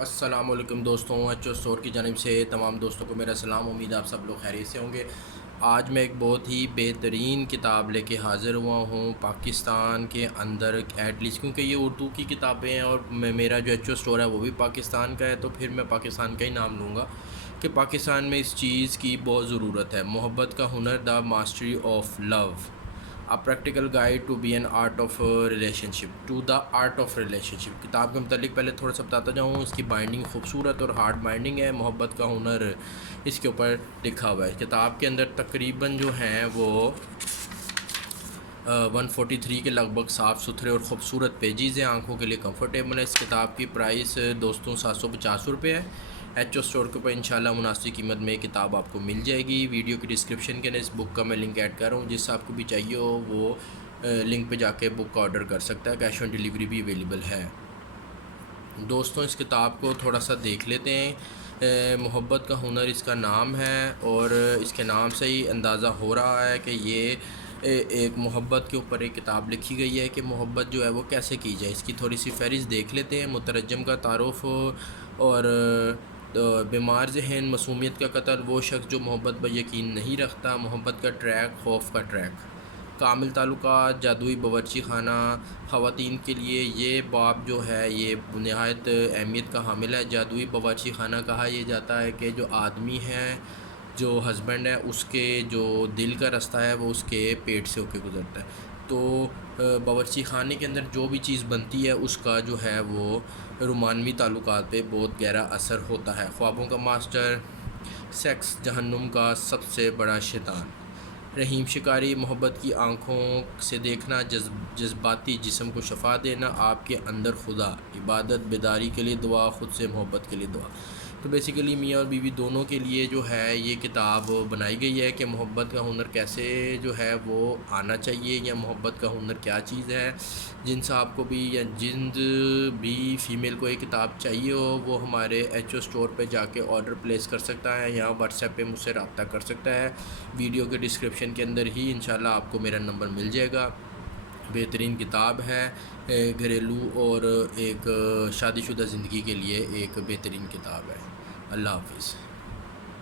السلام علیکم دوستوں، ایچ او اسٹور کی جانب سے تمام دوستوں کو میرا سلام۔ امید آپ سب لوگ خیریت سے ہوں گے۔ آج میں ایک بہت ہی بہترین کتاب لے کے حاضر ہوا ہوں پاکستان کے اندر، ایٹ لیسٹ کیونکہ یہ اردو کی کتابیں ہیں اور میرا جو ایچ او اسٹور ہے وہ بھی پاکستان کا ہے، تو پھر میں پاکستان کا ہی نام لوں گا کہ پاکستان میں اس چیز کی بہت ضرورت ہے۔ محبت کا ہنر، the mastery of love, A practical guide to be an art of relationship to the art of relationship۔ کتاب کے متعلق پہلے تھوڑا سا بتاتا جاؤں۔ اس کی بائنڈنگ خوبصورت اور ہارڈ بائنڈنگ ہے۔ محبت کا ہنر اس کے اوپر لکھا ہوا ہے۔ کتاب کے اندر تقریباً جو ہیں وہ 143 کے لگ بھگ صاف ستھرے اور خوبصورت پیجز ہیں، آنکھوں کے لیے کمفرٹیبل ہے۔ اس کتاب کی پرائس دوستوں 750 روپے ہے۔ ایچ او اسٹور کے اوپر انشاءاللہ مناسب قیمت میں یہ کتاب آپ کو مل جائے گی۔ ویڈیو کی ڈسکرپشن کے اندر اس بک کا میں لنک ایڈ کر رہا ہوں، جس آپ کو بھی چاہیے ہو وہ لنک پہ جا کے بک کا آرڈر کر سکتا ہے۔ کیش آن ڈیلیوری بھی اویلیبل ہے۔ دوستوں اس کتاب کو تھوڑا سا دیکھ لیتے ہیں۔ محبت کا ہنر اس کا نام ہے، اور اس کے نام سے ہی اندازہ ہو رہا ہے کہ یہ ایک محبت کے اوپر ایک کتاب لکھی گئی ہے کہ محبت جو ہے وہ کیسے کی جائے۔ اس کی تھوڑی سی فہرست دیکھ لیتے ہیں۔ مترجم کا تعارف اور بیمار ذہن معصومیت کا قتل، وہ شخص جو محبت پر یقین نہیں رکھتا، محبت کا ٹریک، خوف کا ٹریک، کامل تعلقات، جادوئی باورچی خانہ۔ خواتین کے لیے یہ باب جو ہے یہ نہایت اہمیت کا حامل ہے۔ جادوئی باورچی خانہ کہا یہ جاتا ہے کہ جو آدمی ہے، جو ہسبینڈ ہے، اس کے جو دل کا رستہ ہے وہ اس کے پیٹ سے ہو کے گزرتا ہے، تو باورچی خانے کے اندر جو بھی چیز بنتی ہے اس کا جو ہے وہ رومانوی تعلقات پہ بہت گہرا اثر ہوتا ہے۔ خوابوں کا ماسٹر، سیکس جہنم کا سب سے بڑا شیطان، رحیم شکاری، محبت کی آنکھوں سے دیکھنا، جذباتی جسم کو شفا دینا، آپ کے اندر خدا، عبادت، بیداری کے لیے دعا، خود سے محبت کے لیے دعا۔ تو بیسیکلی میاں اور بیوی دونوں کے لیے جو ہے یہ کتاب بنائی گئی ہے کہ محبت کا ہنر کیسے جو ہے وہ آنا چاہیے، یا محبت کا ہنر کیا چیز ہے۔ جن صاحب کو بھی یا جن بھی فیمیل کو یہ کتاب چاہیے ہو وہ ہمارے ایچ او اسٹور پہ جا کے آرڈر پلیس کر سکتا ہے، یا واٹس ایپ پہ مجھ سے رابطہ کر سکتا ہے۔ ویڈیو کے ڈسکرپشن کے اندر ہی انشاءاللہ آپ کو میرا نمبر مل جائے گا۔ بہترین کتاب ہے، گھریلو اور ایک شادی شدہ زندگی کے لیے ایک بہترین کتاب ہے۔ اللہ حافظ۔